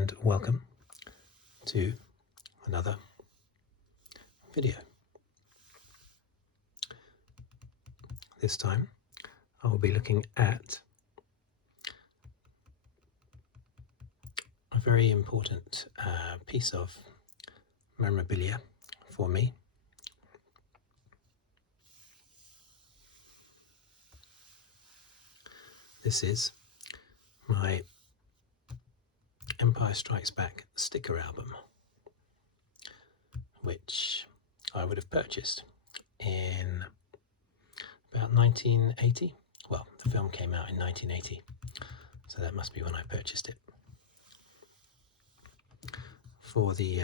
and welcome to another video. This time I will be looking at a very important piece of memorabilia for me. This is my Empire Strikes Back sticker album, which I would have purchased in about 1980. Well, the film came out in 1980, so that must be when I purchased it, for the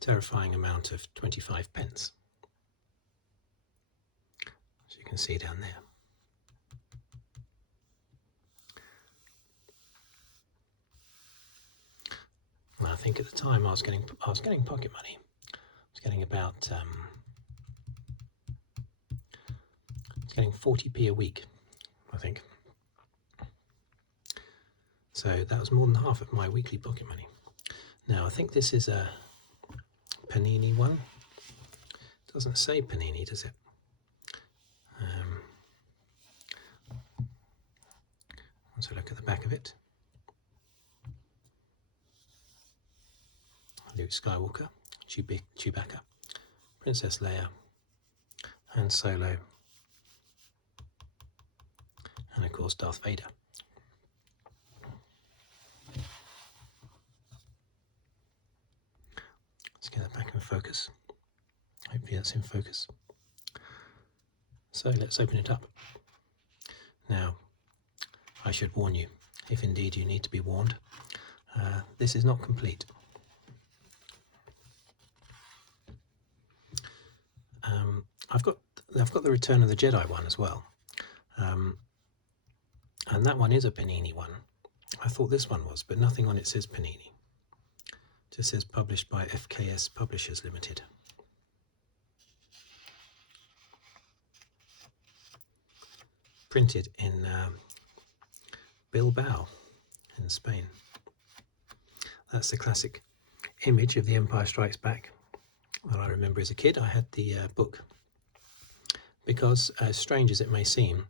terrifying amount of 25 pence, as you can see down there. I think at the time I was getting pocket money. I was getting about 40p a week, I think. So that was more than half of my weekly pocket money. Now I think this is a Panini one. It doesn't say Panini, does it? Let's look at the back of it. Luke Skywalker, Chewbacca, Princess Leia, Han Solo, and of course Darth Vader. Let's get that back in focus. Hopefully that's in focus. So let's open it up. Now, I should warn you, if indeed you need to be warned, this is not complete. I've got the Return of the Jedi one as well, and that one is a Panini one. I thought this one was, but nothing on it says Panini. It just says published by FKS Publishers Limited. Printed in Bilbao in Spain. That's the classic image of The Empire Strikes Back that I remember as a kid. I had the book because, as strange as it may seem,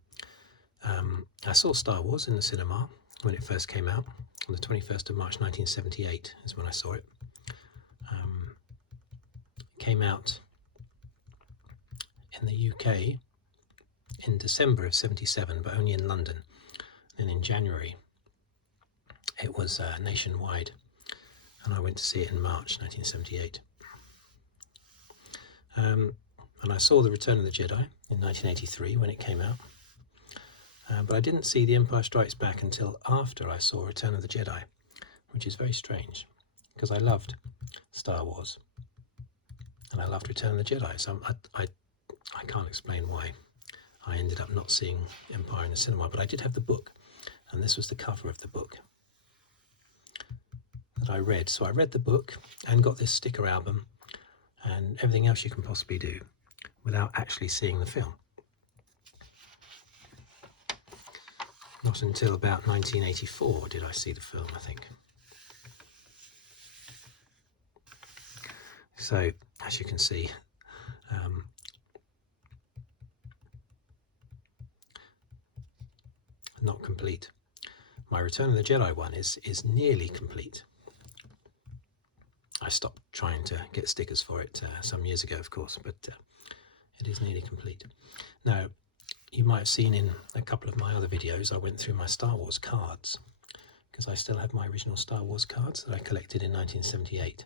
I saw Star Wars in the cinema when it first came out. On the 21st of March 1978 is when I saw it. It came out in the UK in December of 77, but only in London. And in January it was nationwide, and I went to see it in March 1978. And I saw The Return of the Jedi in 1983 when it came out, but I didn't see The Empire Strikes Back until after I saw Return of the Jedi, which is very strange because I loved Star Wars and I loved Return of the Jedi, so I can't explain why I ended up not seeing Empire in the cinema. But I did have the book, and this was the cover of the book that I read. So I read the book and got this sticker album and everything else you can possibly do without actually seeing the film. Not until about 1984 did I see the film, I think. So, as you can see, not complete. My Return of the Jedi one is nearly complete. I stopped trying to get stickers for it some years ago, of course, but it is nearly complete. Now, you might have seen in a couple of my other videos, I went through my Star Wars cards, because I still have my original Star Wars cards that I collected in 1978.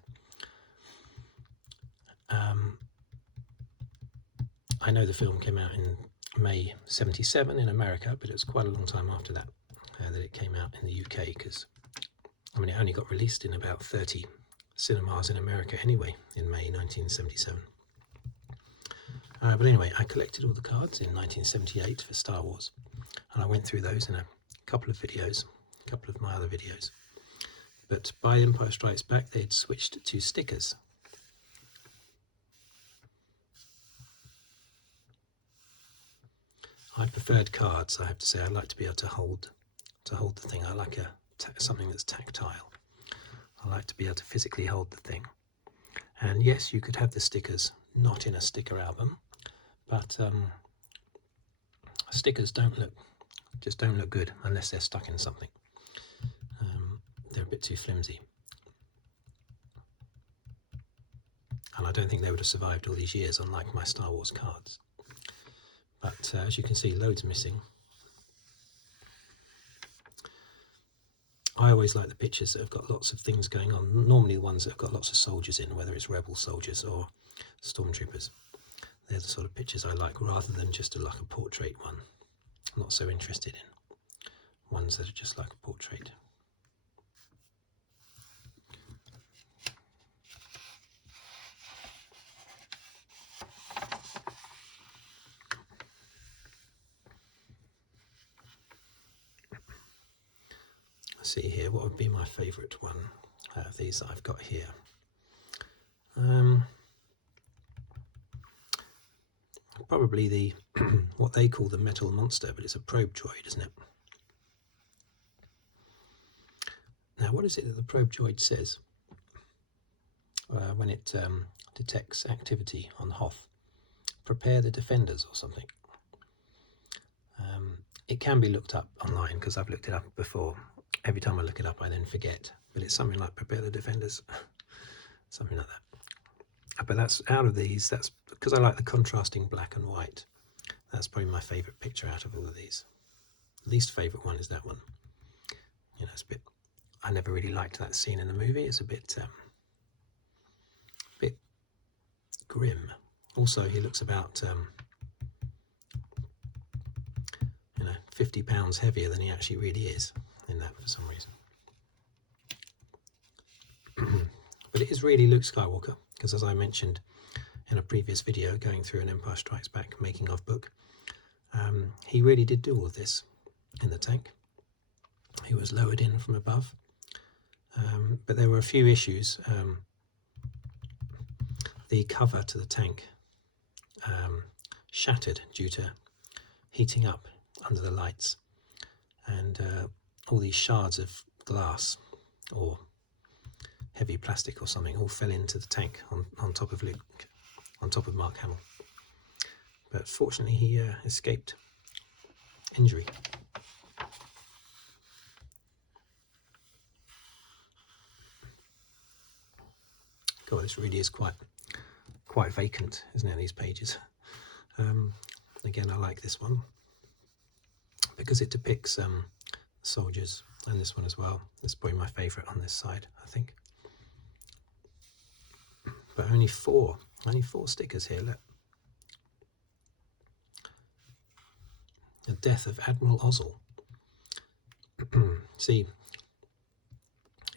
I know the film came out in May 77 in America, but it was quite a long time after that that it came out in the UK, because I mean it only got released in about 30 cinemas in America anyway in May 1977. But anyway, I collected all the cards in 1978 for Star Wars, and I went through those in a couple of videos, a couple of my other videos. But by Empire Strikes Back, they'd switched to stickers. I preferred cards, I have to say. I like to be able to hold the thing. I like a something that's tactile. I like to be able to physically hold the thing. And yes, you could have the stickers not in a sticker album, but stickers just don't look good unless they're stuck in something. They're a bit too flimsy. And I don't think they would have survived all these years, unlike my Star Wars cards. But as you can see, loads missing. I always like the pictures that have got lots of things going on. Normally the ones that have got lots of soldiers in, whether it's rebel soldiers or stormtroopers. They're the sort of pictures I like, rather than just like a portrait one. I'm not so interested in ones that are just like a portrait. Let's see here, what would be my favourite one out of these that I've got here? Probably the what they call the metal monster, but it's a probe droid, isn't it? Now, what is it that the probe droid says when it detects activity on Hoth? Prepare the defenders or something. It can be looked up online because I've looked it up before. Every time I look it up, I then forget. But it's something like prepare the defenders, something like that. But that's out of these. That's because I like the contrasting black and white. That's probably my favourite picture out of all of these. Least favourite one is that one. You know, it's a bit. I never really liked that scene in the movie. It's a bit grim. Also, he looks about 50 pounds heavier than he actually really is in that for some reason. But it is really Luke Skywalker, because as I mentioned in a previous video going through an Empire Strikes Back making of book, he really did do all of this in the tank. He was lowered in from above, but there were a few issues. The cover to the tank shattered due to heating up under the lights, and all these shards of glass or heavy plastic or something all fell into the tank on top of Luke, on top of Mark Hamill. But fortunately he escaped injury. God, this really is quite vacant, isn't it, these pages? Again, I like this one because it depicts soldiers, and this one as well. It's probably my favourite on this side, I think. But only four stickers here. Look, the death of Admiral Ozzel. See,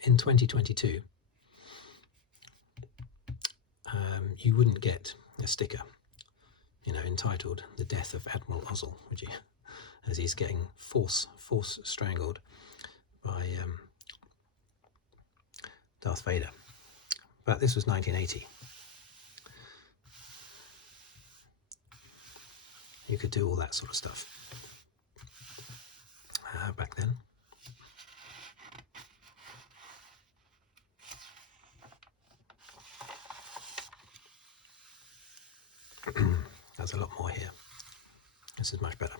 in 2022, you wouldn't get a sticker, entitled "The Death of Admiral Ozzel," would you? As he's getting force strangled by Darth Vader. But this was 1980. You could do all that sort of stuff back then. There's a lot more here. This is much better.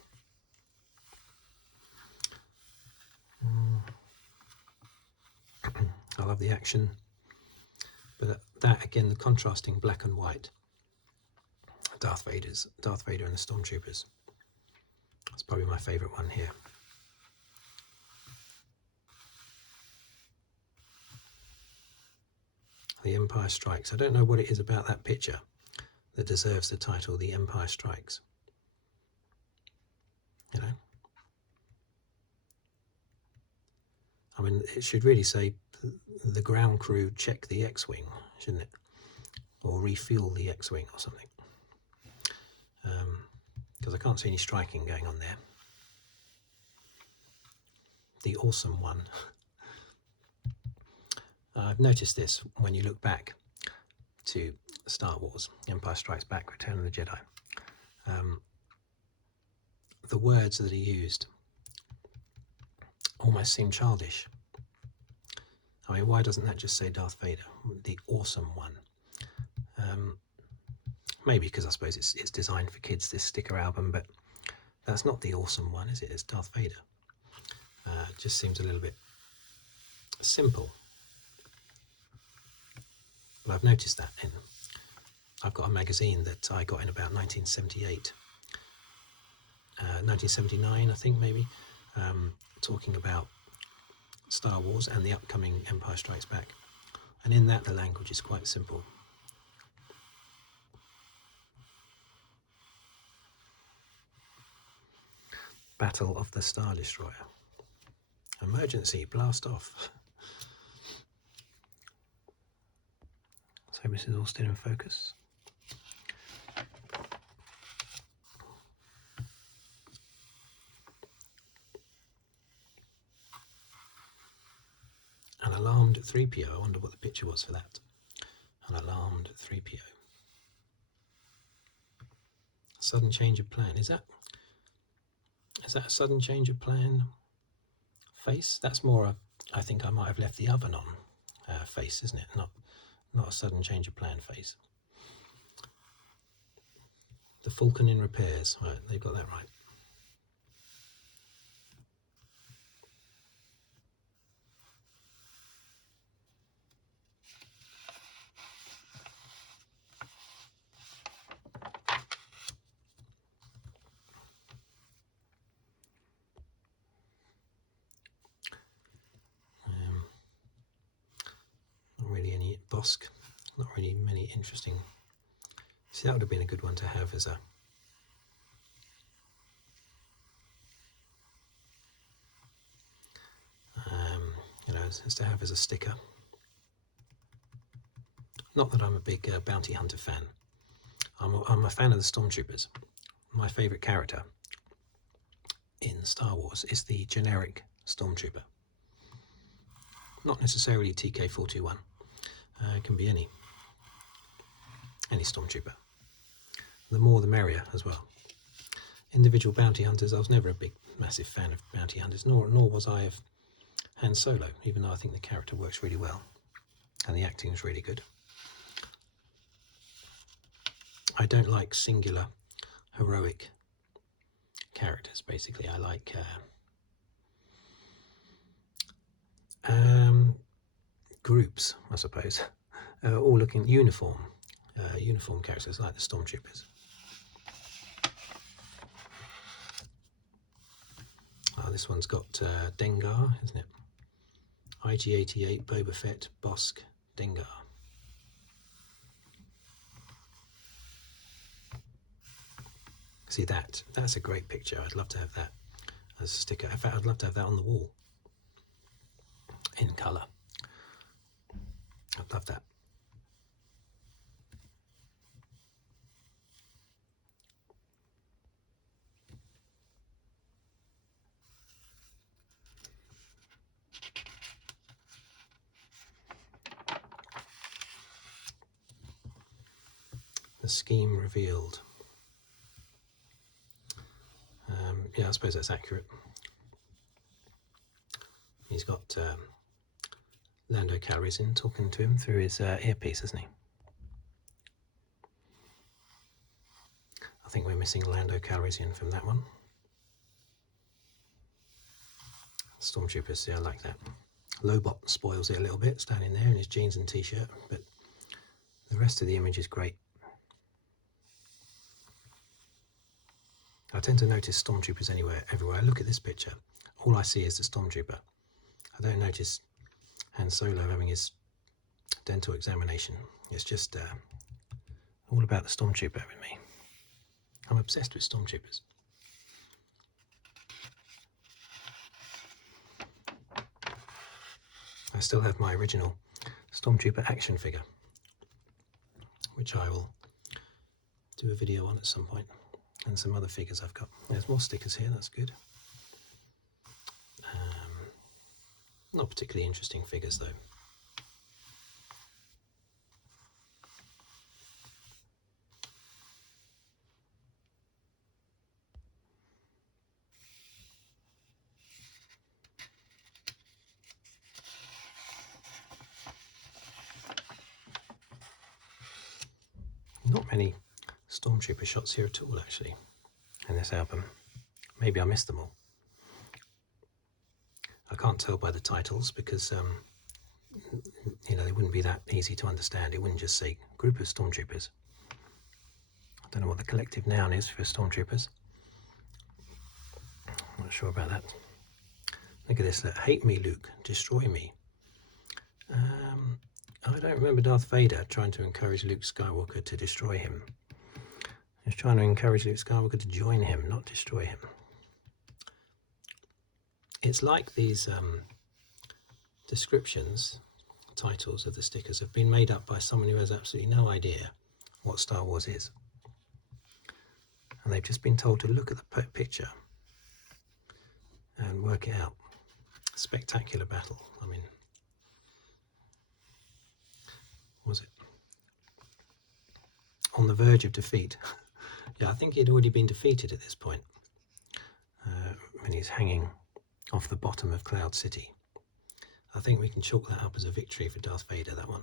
I love the action, but that again, the contrasting black and white, Darth Vader and the Stormtroopers. That's probably my favourite one here. The Empire Strikes. I don't know what it is about that picture that deserves the title The Empire Strikes. I mean, it should really say the ground crew check the X-Wing, shouldn't it? Or refuel the X-Wing or something. Because I can't see any striking going on there. The awesome one. I've noticed this when you look back to Star Wars, Empire Strikes Back, Return of the Jedi. The words that are used almost seem childish. I mean, why doesn't that just say Darth Vader, the awesome one? Maybe because I suppose it's designed for kids, this sticker album, but that's not the awesome one, is it? It's Darth Vader. It just seems a little bit simple. But I've noticed that I've got a magazine that I got in about 1978, 1979, I think maybe, talking about Star Wars and the upcoming Empire Strikes Back. And in that, the language is quite simple. Battle of the Star Destroyer. Emergency, blast off. So this is all still in focus. An alarmed 3PO. I wonder what the picture was for that. An alarmed 3PO. Sudden change of plan. Is that a sudden change of plan face? That's more I think I might have left the oven on face, isn't it? Not a sudden change of plan face. The Falcon in repairs. Right, they've got that right. Not really any Bosk. Not really many interesting. See, that would have been a good one to have as a as to have as a sticker. Not that I'm a big bounty hunter fan. I'm a fan of the Stormtroopers. My favourite character in Star Wars is the generic Stormtrooper. Not necessarily TK421. It can be any Stormtrooper. The more the merrier as well. Individual bounty hunters, I was never a big, massive fan of bounty hunters, nor was I of Han Solo, even though I think the character works really well and the acting is really good. I don't like singular, heroic characters, basically. I like groups, I suppose, all looking uniform characters like the Stormtroopers. This one's got Dengar, isn't it? IG-88, Boba Fett, Bosk, Dengar. See that's a great picture. I'd love to have that as a sticker. In fact, I'd love to have that on the wall in colour. I'd love that. The scheme revealed. Yeah, I suppose that's accurate. He's got Lando Calrissian talking to him through his earpiece, isn't he? I think we're missing Lando Calrissian from that one. Stormtroopers, yeah, I like that. Lobot spoils it a little bit, standing there in his jeans and t-shirt, but the rest of the image is great. I tend to notice Stormtroopers everywhere. I look at this picture, all I see is the Stormtrooper. I don't notice Han Solo having his dental examination. It's just all about the Stormtrooper with me. I'm obsessed with Stormtroopers. I still have my original Stormtrooper action figure, which I will do a video on at some point, and some other figures I've got. There's more stickers here, that's good. Not particularly interesting figures though. not many Stormtrooper shots here at all, actually, in this album. Maybe I missed them all. I can't tell by the titles because, you know, they wouldn't be that easy to understand. It wouldn't just say group of Stormtroopers. I don't know what the collective noun is for Stormtroopers. I'm not sure about that. Look at this. Hate me, Luke. Destroy me. I don't remember Darth Vader trying to encourage Luke Skywalker to destroy him. He was trying to encourage Luke Skywalker to join him, not destroy him. It's like these descriptions, titles of the stickers have been made up by someone who has absolutely no idea what Star Wars is. And they've just been told to look at the picture and work it out. Spectacular battle. I mean, was it? On the verge of defeat. Yeah, I think he'd already been defeated at this point when he's hanging off the bottom of Cloud City. I think we can chalk that up as a victory for Darth Vader, that one.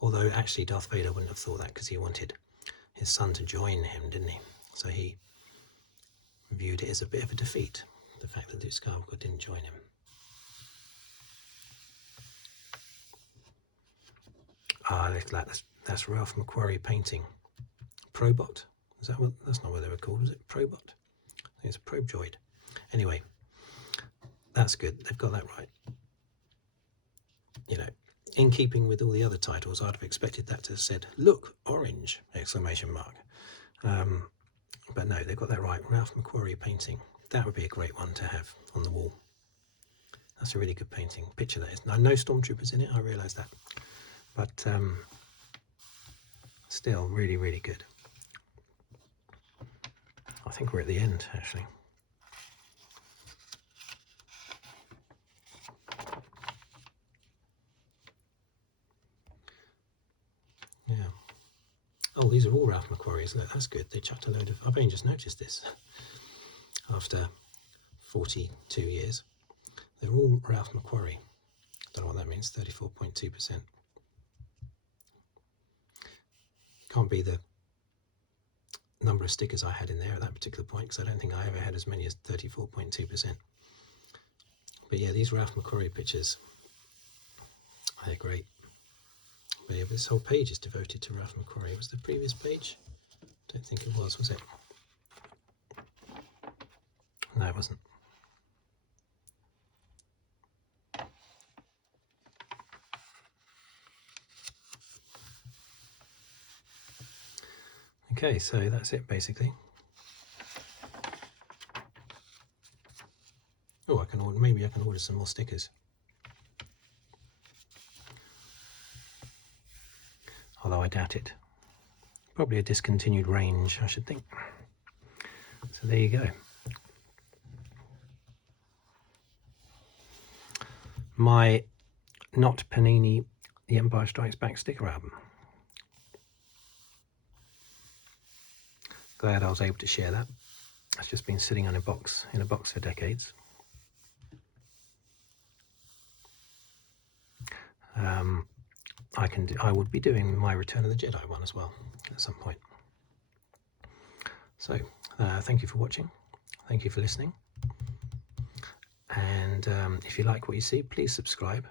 Although actually Darth Vader wouldn't have thought that because he wanted his son to join him, didn't he? So he viewed it as a bit of a defeat, the fact that Luke Skywalker didn't join him. Ah, that's Ralph McQuarrie painting. Probot? Is that what? That's not what they were called, was it? Probot? I think it's a probe droid. Anyway, that's good. They've got that right. You know, in keeping with all the other titles, I'd have expected that to have said, "Look, orange!" exclamation mark. But no, they've got that right. Ralph McQuarrie painting. That would be a great one to have on the wall. That's a really good painting. Picture that is. Now, no Stormtroopers in it, I realise that. But still really, really good. I think we're at the end, actually. Yeah. Oh, these are all Ralph McQuarrie's. That's good. They chucked a load of... I've only just noticed this after 42 years. They're all Ralph McQuarrie. Don't know what that means. 34.2%. Can't be the number of stickers I had in there at that particular point, because I don't think I ever had as many as 34.2%. But yeah, these Ralph McQuarrie pictures, they're great. But yeah, this whole page is devoted to Ralph McQuarrie. Was the previous page? Don't think it was it? No, it wasn't. Okay, so that's it basically. Oh, I can order, maybe I can order some more stickers. Although I doubt it. Probably a discontinued range, I should think. So there you go. My not Panini The Empire Strikes Back sticker album. Glad I was able to share that. It's just been sitting in a box for decades. I would be doing my Return of the Jedi one as well at some point. So thank you for watching. Thank you for listening. And if you like what you see, please subscribe.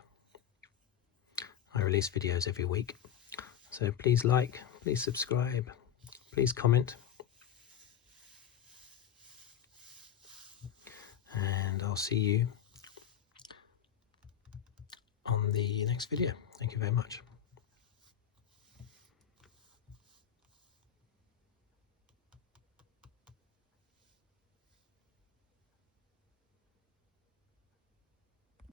I release videos every week. So please like, please subscribe, please comment. And I'll see you on the next video. Thank you very much.